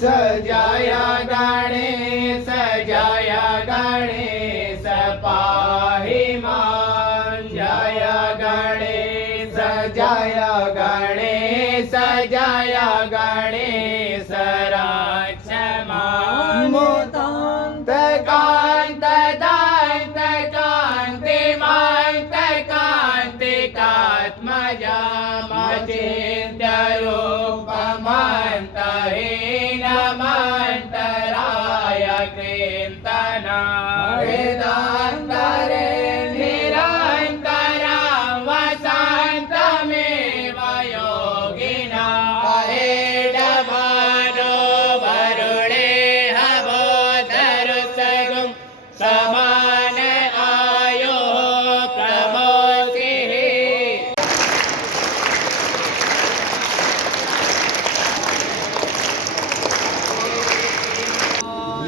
जय गणेश जय गणेश पाहि मां जय गणेश जय गणेश जय गणेश रक्ष मां मोदान्त कांत दान्त कान्तिमन्त कान्तिकात्मजा मचिन्त्य रूपमन्तहीनमन्तराय कीर्तना वेदान्तरे निरन्तरं वसन्तमेव योगिना अहेडमानो वरुणे हवोधरुसगुं समान आयो प्रमोसिः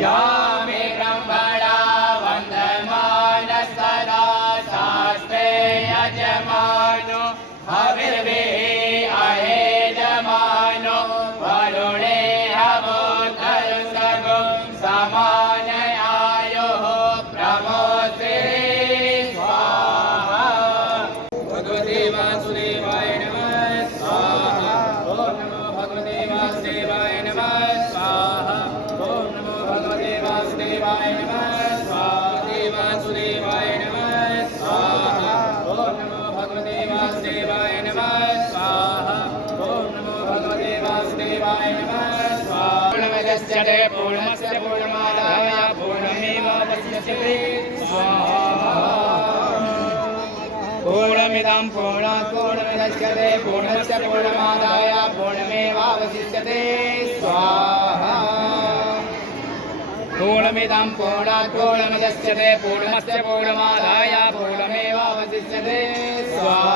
यामेकं बला वन्दमानस्तदा शास्त्रे यजमानो हविर्भिः अहेजमानो वरुणे हवोधरुसगुं समानयायोः प्रमोसिः स्वाहा भगवते वासुदेवाय नमः स्वाहा ॐ नमो भगवते वासुदेवाय नमः स्वाहा ॐ नमो भगवते वासुदेवाय नमः स्वाहा वासुदेवाय नमः स्वाहा ॐ नमो भगवते वासुदेवाय नमः स्वाहा ॐ नमो भगवते वासुदेवाय नमः स्वाहा पूर्णमदस्यते पूर्णस्य पूर्णमादाय पूर्णमेवावशिष्यते स्वाहा पूर्णमिदं पूर्णात् पूर्णमुदच्यते पूर्णस्य पूर्णमादाय पूर्णमेवावशिष्यते स्वाहा पूर्णमिदं पूर्णात् पूर्णमुदच्यते पूर्णस्य पूर्णमादाय पूर्णमेवावशिष्यते स्वाहा